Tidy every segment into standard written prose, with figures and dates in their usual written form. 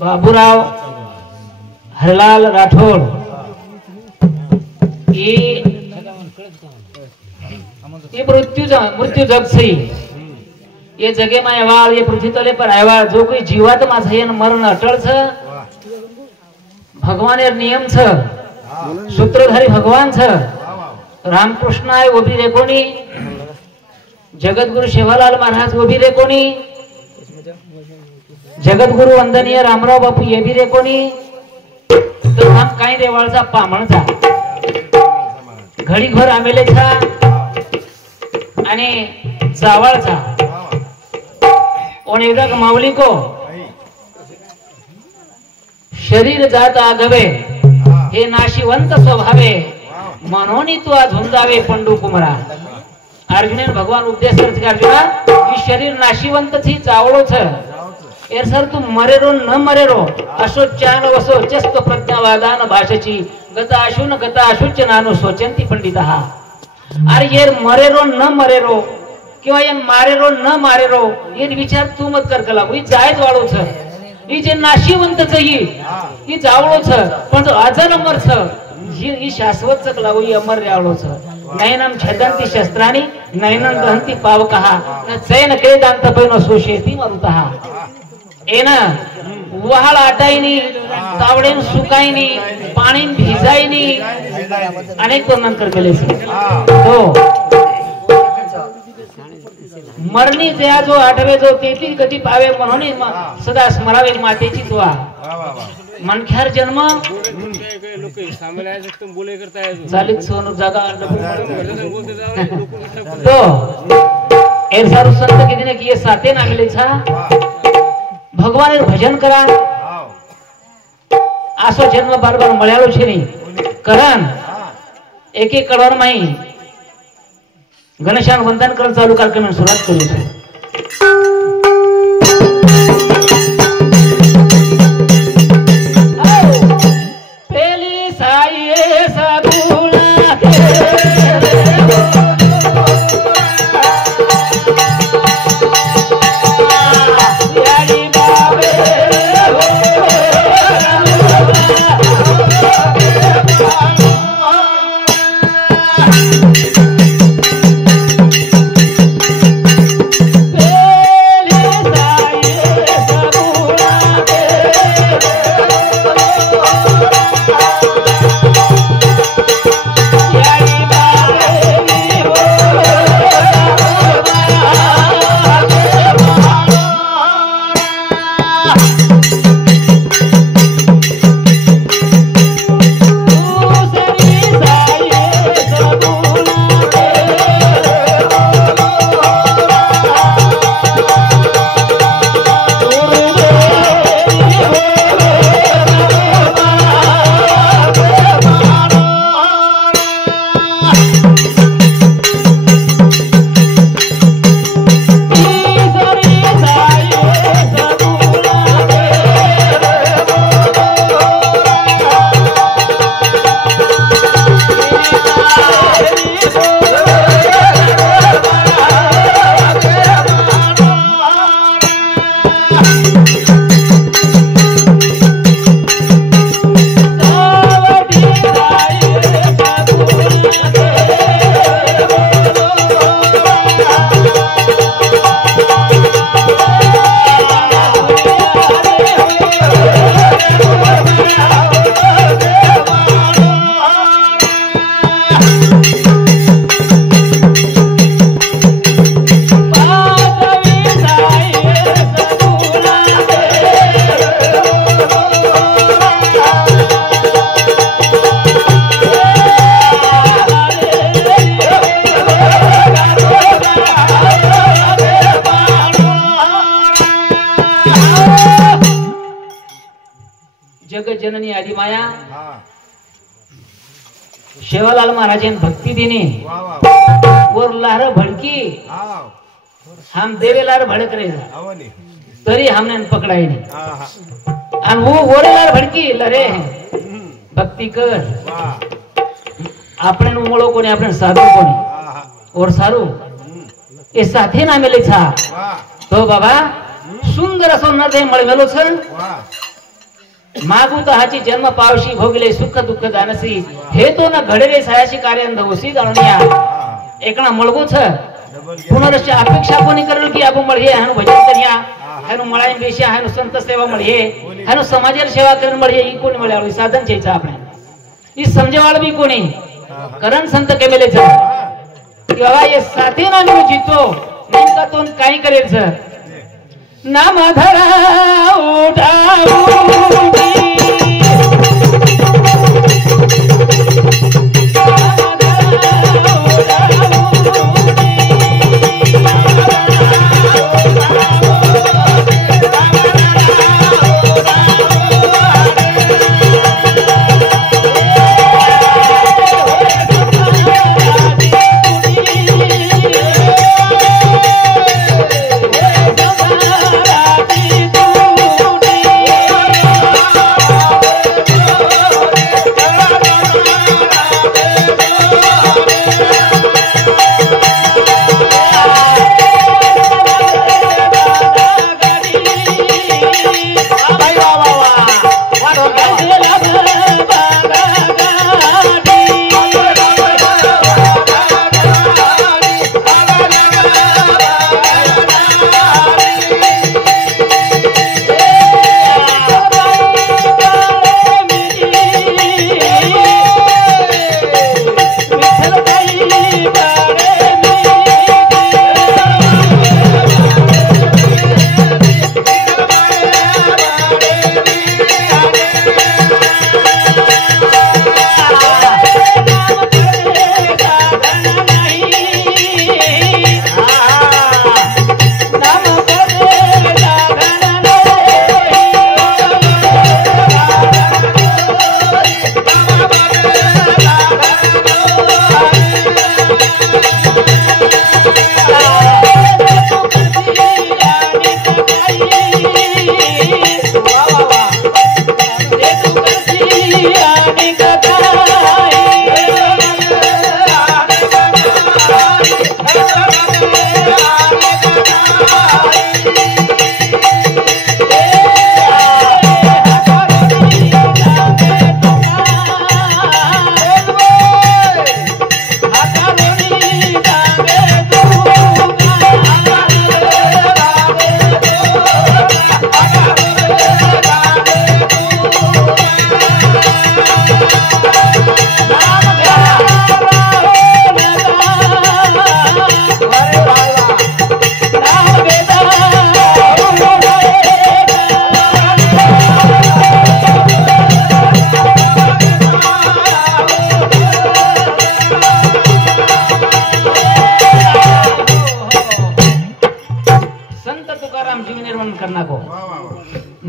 बाबूराव हरलाल राठोड ये मृत्यु जग सही ये जगे में अहवाल ये पृथ्वी तले पर अहवाल जो कोई जीवात्मा है मरण अटल छ भगवान नियम छ सूत्रधारी भगवान छ रामकृष्ण आहे वो भी रेकोनी जगतगुरु शेवालाल महाराज वो भी रेकोनी जगतगुरु वंदनीय रामराव बापू ये भी रेकोनी तो हम काही रेवाळचा पामणचा घडीभर आमेलेचा आणि जावळचा और एकदा माऊली को शरीर जात आगवे हे नाशिवंत स्वभावे मनोनी तू झुंजावे पंडू कुमरा अर्जुन भगवान उपदेश करते अर्जुना की शरीर नाशिवंत थी चावळो छ एर सर तू मरेरो न मरेरो असो चान वसो चस्त प्रज्ञावादान भाषेची गता अशुच नानो सोचंती पंडितहा अरे ये मरेरो न मरेरो किंवा ये मारेरो न मारेरो ये विचार तू मत कर कला ही जायच वाळो छ ही जे नाशिवंत छ ही जावळो छ पण जो अजन अमर छ ही शाश्वत च कला ही अमर रावळो छ नयनम छदंती शस्त्राणी नयनम दहंती पावकहा न चैन केदांत पैनो सोशेती मरुतहा एना वहाळ आटाईनी तावडेन सुकाईनी पाणीन भिजाईनी अनेक वर्णन केले तो मरणी त्या जो आठवे जो तेथी गती पावे म्हणून सदा स्मरावे मातेची तुआ मनख्यार जन्म चालित सोनू जागा तो एर सारू संत कितने किए साथे ना मिले छा भगवान भजन करा आसो जन्म बार बार मळ्यालो छे नहीं कारण एक एक कड़वर माई गणेशान वंदन कर चालू कार्यक्रम सुरुवात करू छे पेली साई साबुला के जननी आदि माया शेवालाल महाराज भक्ति देने और लहर भड़की हम देवेलार भड़क रहे तरी हमने पकड़ाई नहीं और वो वोरेलार भड़की लरे भक्ति कर अपने उमळो कोणी अपने साधू कोणी और सारू ए साथे ना मिले था तो बाबा सुंदर असो नदे मळमेलो छ मागू तो हाची जन्म पावशी भोगले सुख दुःख जानसी हे तो न घडले सायाशी कार्य अंधवसी गाणिया एकणा मळगो छ पुनरस्य अपेक्षा कोणी करेल की आपण मळहे हानु भजन करिया हानु मळाई बेशी हानु संत सेवा मळहे हानु समाजाला सेवा करून मळहे ई कोणी मळ्याळी साधन छेचा आपण ई समजेवाळ बी कोणी करण संत केमेले छ की बाबा ये साथी ना जीतो नेमका तो काही करेल छ नाम धरा उठाऊंगी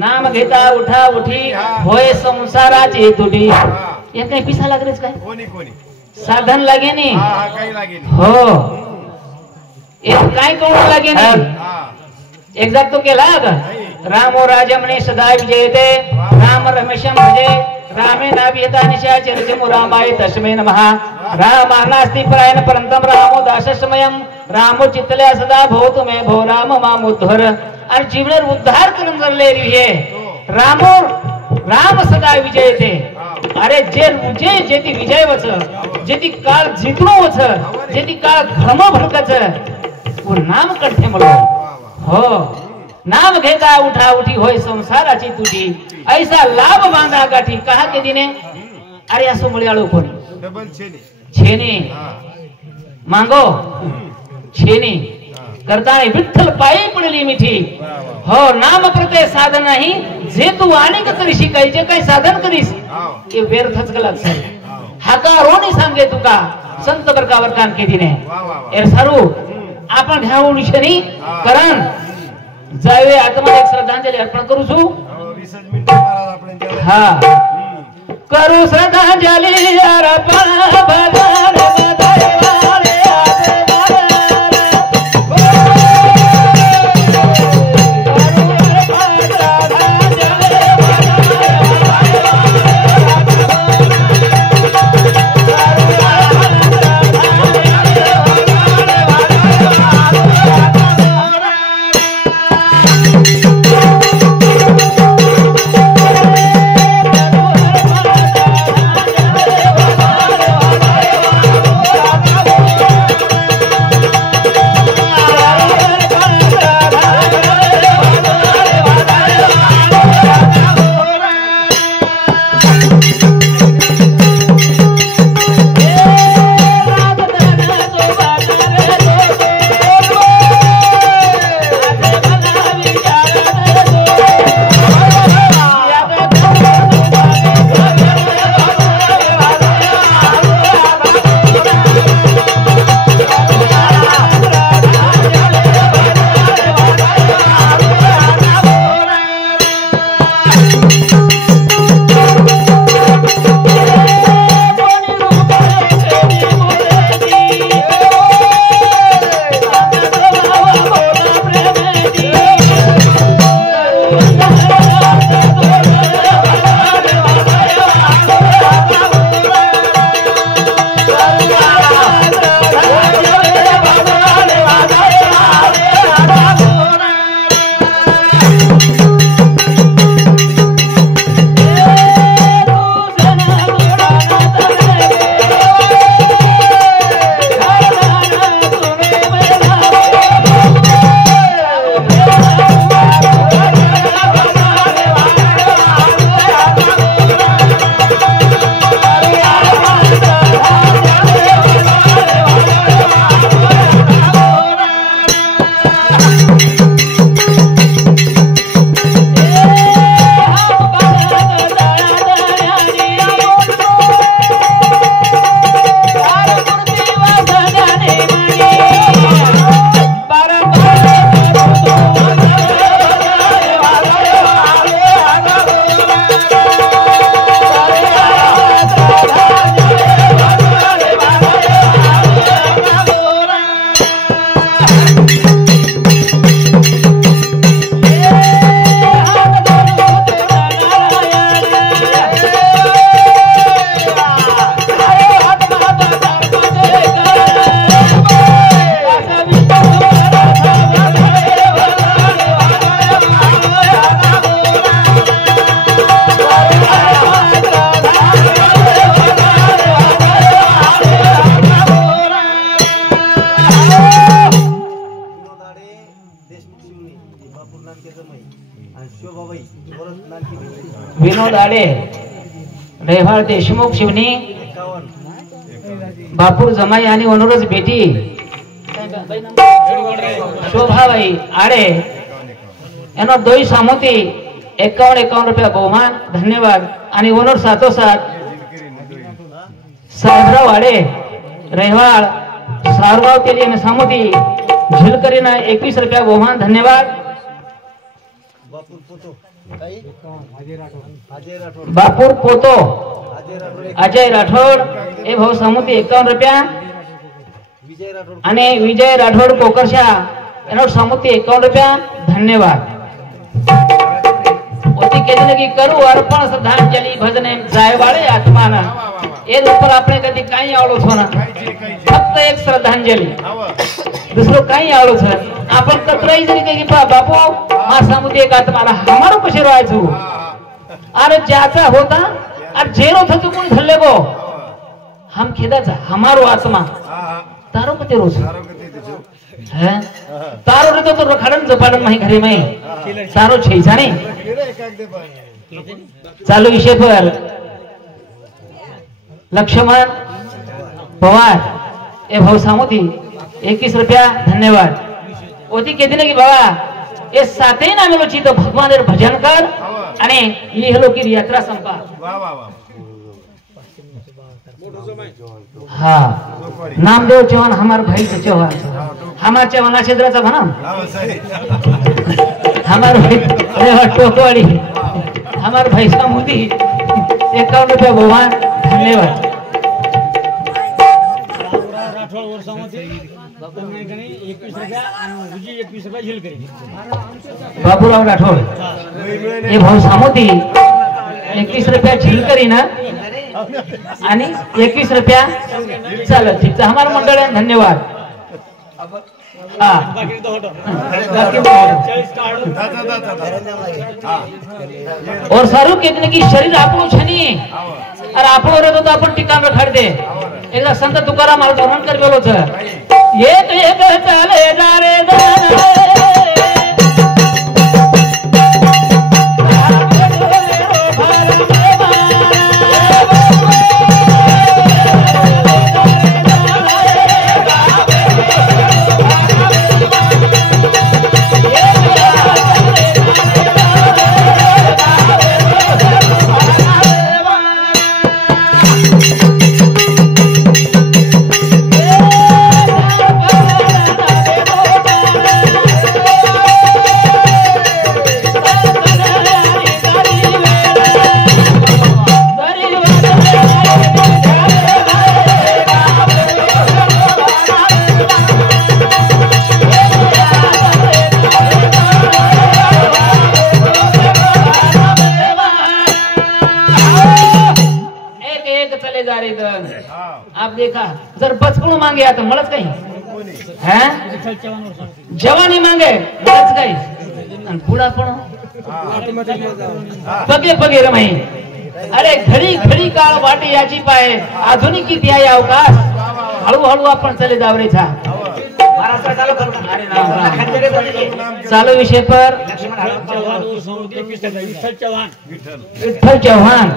नाम घेता उठा उठी होय संसाराची तुटी या काही पिसा लागरेच काय कोणी कोणी साधन लागे नी काही लागे हो एक काय कोण लागे नी एक्झॅक्ट तो केला का रामो राजमणे सदा विजयते राम रमेशम भजे रामे नाभियता निशा चरितमु रामाय तस्मै नमः रामानास्ति परायण परंतम रामो दाससमयम रामो चित्तल्या सदा भवतु मे भो राम मामुद्धर आणि जीवनावर उद्धार करून जरले रिहे रामो राम सदा विजयते अरे जे विजय जेती विजय वच जेती काळ जितनो वच जेती काळ घम भडकच वो नाम कंठे मलो हो नाम घेता उठा उठी होय संसाराची तुटी ऐसा लाभ बांधा गाठी कहा के दिने अरे असो मळयाळो कोणी डबल छेनी छेनी मांगो छेनी करता विठ्ठल पायी पडली मिठी हो नाम प्रते साधन नाही जे तू अनेक तरी शिकायचे काही साधन करीस हे व्यर्थच गलत हाकारोनी सांगे तुका संत बरकावर कान के दिने एर सारू आपण घ्यावून शनी करण जावे आत्मा एक श्रद्धांजली अर्पण करू छु 20 मिनिट महाराज आपण हा करू श्रद्धांजली अर्पण भजन बधाई विनोद आडे रेवाळ देशमुख शिवनी बापूर जमाई आणि वनोरज बेटी शोभाबाई आडे यांना दोई सामोती 51 रुपया बहुमान धन्यवाद आणि वनोर सातोसात साहेबराव आडे रेवाळ सारगाव तेली आणि सामोती झिलकरीना 21 रुपया बहुमान धन्यवाद बापूर पोतो अजय राठोड हे भाऊ सामोती 51 रुपया आणि विजय राठोड कोकरशा यांना सामोती 51 रुपया धन्यवाद होती कहते की करू अर्पण श्रद्धांजलि भजने जायवाळे आत्माना એ ઉપર આપણે કદી કાઈ આવડો છો ના ફક્ત એક શ્રદ્ધાંજલિ दुसरं काही आवडो सर आपण कतराई जरी काही बापू मासामध्ये एक आत्माला हमारो कसे राहायचो अरे ज्याचा होता अरे जेरो था तू कोणी धरले गो हम खेदाचा हमारो आत्मा तारो कते रोज है तारो रे तो रखाडन जपाडन माही घरी माही तारो छै जाने चालू विषय पर लक्ष्मण पवार ए भाऊ सामोती 21 रुपया धन्यवाद ओती कहते ना कि बाबा ये साथे ना मिलो ची तो भगवान भजन कर आणि लिहलो की यात्रा संपा हाँ नामदेव चौहान हमार भाई से चौहान हमार चौहान क्षेत्राचा म्हणा हमार भाई टोकवाडी हमार भाई सामोती 51 रुपया भगवान धन्यवाद बाबूराव राठोड हे भाऊ सामोती 21 रुपया झिलकरी ना आणि 21 रुपया चालत ठीक हमारा मंडळ आहे धन्यवाद और सारू कहते की शरीर आपको छनी और आपको रहतो तो आपण ठिकाण रखाड दे एकदा संत तुकाराम महाराज वर्णन कर गेलो छ एक एक चाले जा रे आप देखा जर बचपन मांगे आता मलाच काही जवानी मांगे मलाच काही आणि बुढापण पगे पगे रमाई अरे घडी घडी काळ वाटे याची पाय आधुनिक किती आहे अवकाश हळूहळू आपण चले जावरे था चालू विषय पर विठ्ठल चौहान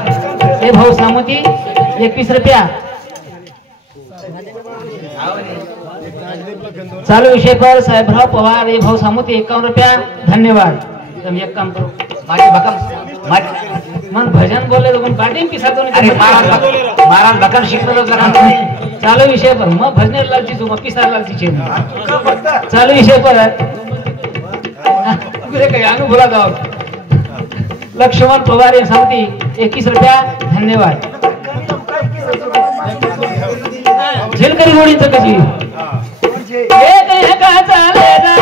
हे भाऊ सामोती 21 रुपया चालू विषय पर साहेबराव पवार हे भाऊ सामोती 51 रुपया धन्यवाद तुम एक काम करो माझे भकम मन भजन बोले लोगन बाटिंग की साथ अरे महाराज भकम शिकलो जरा चालू विषय पर मग भजनेर लालची तू मग पिसार लालची छे चालू विषय पर तुझे काही अनुभव जाओ लक्ष्मण पवार हे सामोती 21 रुपया धन्यवाद झेलकरी गोडीचं कशी एक एक चाले जा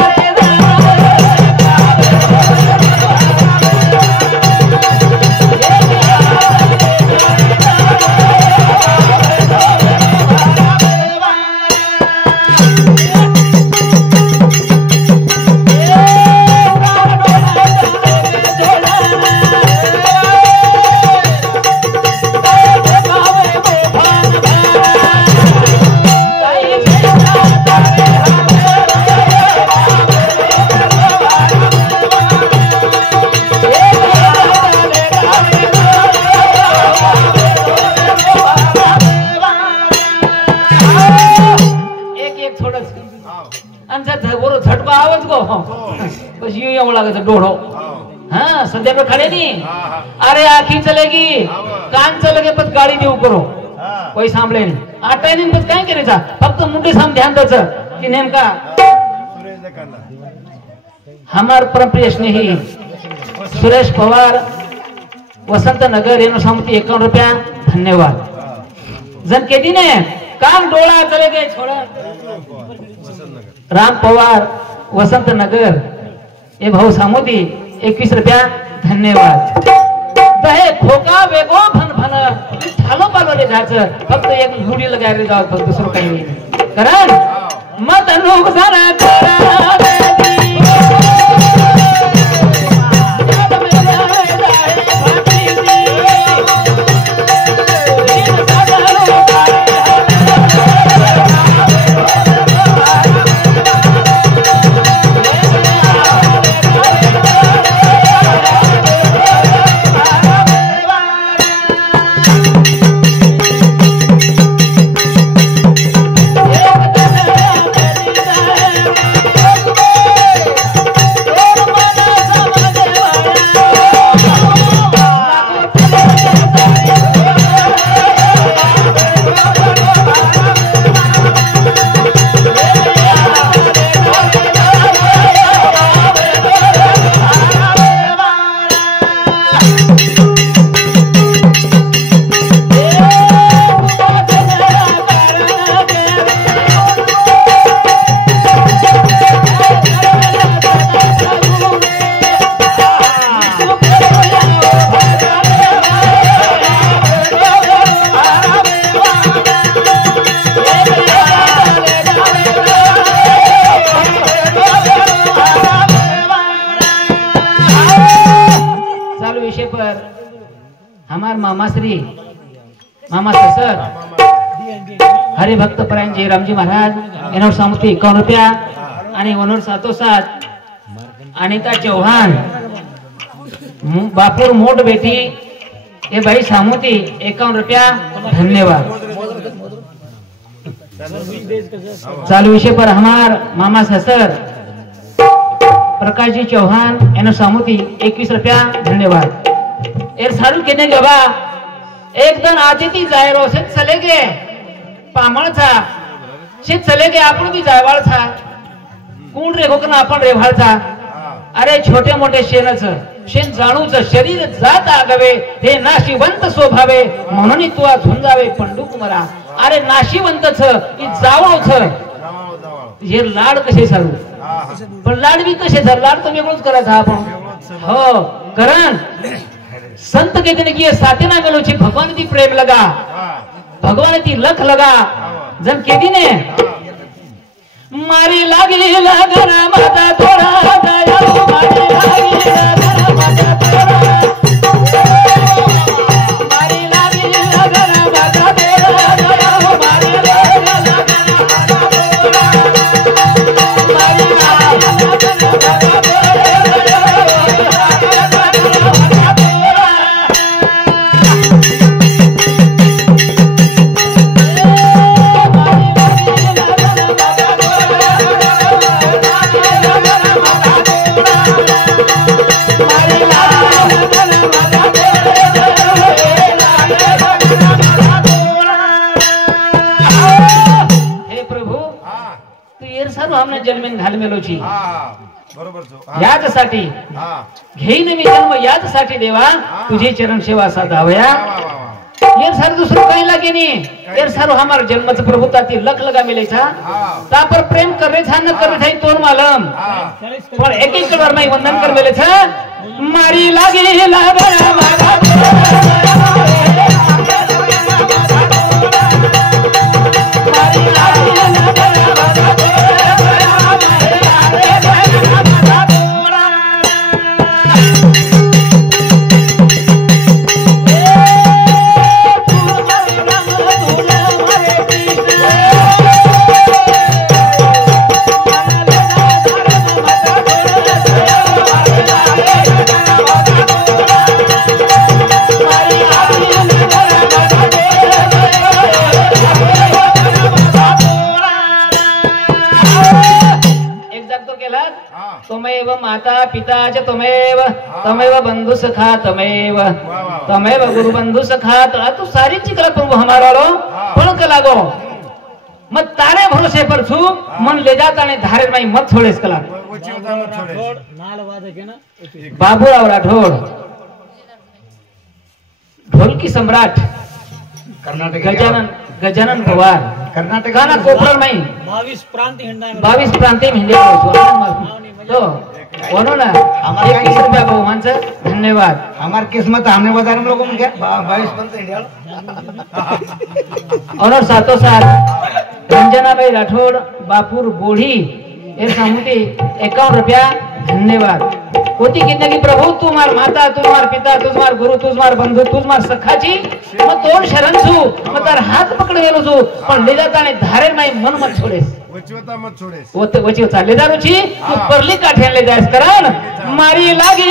लगे डोढ़ो हाँ सद्या में खड़े नहीं अरे आखी चलेगी कान चलेगे पण गाडी देऊ करो कोई सांभळे नाही आता नाही पण काय करायचा फक्त मुंडे साम ध्यान द्यायचं की नेमका हमार परमप्रिय स्नेही सुरेश पवार वसंत नगर एनो समिति 51 रुपया धन्यवाद जन के दिन काम डोला चले गए छोड़ा राम पवार वसंत नगर ये भाऊ सामोदी 21 रुपया धन्यवाद दहे खोका वेगो भन भन थालो पालो रे जायचं फक्त एक गुडी लगायला जावं फक्त दुसरं काही नाही कारण मत नुकसान करा हमार मामा श्री मामा सर हरिभक्त परायण जयरामजी महाराज एनोर सामुती 51 रुपया आणि ओनोर सातोसात अनिता चौहान बापूर मोट बेटी ये भाई सामुती 51 रुपया धन्यवाद चालू विषय पर हमार मामा ससर प्रकाश जी चौहान एनोर सामुती 21 रुपया धन्यवाद एर सारू केने गवा एक दिन आदिती जायरो से चले गए पामळ था से चले गए आपण भी जायवाळ था कोण रे कोकण आपण रेवाळ था अरे छोटे मोठे शेनच शेन जाणूच शरीर जात आगवे हे नाशिवंत स्वभावे म्हणून तू झुंजावे पंडू कुमारा अरे नाशिवंतच ई जावळच हे लाड कसे सारू पण लाड भी कसे झाला लाड तो वेगळोच करायचा आपण हो कारण संत कहते हैं कि ये साथे ना मिलो छी भगवान ती प्रेम लगा भगवान ती लख लगा जन के दिन मारी लागी लगना माता थोड़ा दया मारी लागी लगना माता थोड़ा मारी लागी लगना माता थोड़ा दया मारी लागी लगना माता थोड़ा मारी लागी लगना माता हमने जन्मेन घाल मेलोची बरोबर याचसाठी घेईन मी जन्म याचसाठी देवा तुझे चरण सेवा साधावया येर सार दुसरं काही लागे नहीं येर सारो हमार जन्मच प्रभुता ती लख लगा मिले था ता पर प्रेम करे था न करे था तोर मालम पर एक एक बार मैं वंदन कर मिले था मारी लागे लागना मागा मारी लागे लागना पिता च तमेव तमेव बंधु सखा तमेव तमेव गुरु बंधु सखा तू सारी चिकला तुम हमारा लो पण का लागो मत तारे भरोसे पर छू मन ले जाता ने धारे में मत छोड़े कला वचिवता मत छोड़े नाल वादक है ना बाबूराव राठौड़ ढोल की सम्राट कर्नाटक गजानन गजानन पवार कर्नाटक गाना कोपरल में 22 प्रांत हिंडा में 22 प्रांतीय हिंदी तो बोलो ना 21 रुपया बहुमान से धन्यवाद हमार किस्मत हमने बता हम लोगों में क्या 22 इंडिया और साथों साथ रंजनाबाई राठौड़ बापुर बूढ़ी ये समुति 51 रुपया धन्यवाद होती कितने की प्रभु तुम्हार माता तुम्हार पिता तुम्हार गुरु तुम्हार बंधु तुम्हार सखाची मग दोन शरण छू मग तार हात पकड गेलो छू पण ले जाता ने धारे माई मन मत छोडेस वचिवता मत छोड़े वची चालले दारू छी तू परली काठ्यान ले जायस करान मारी लागी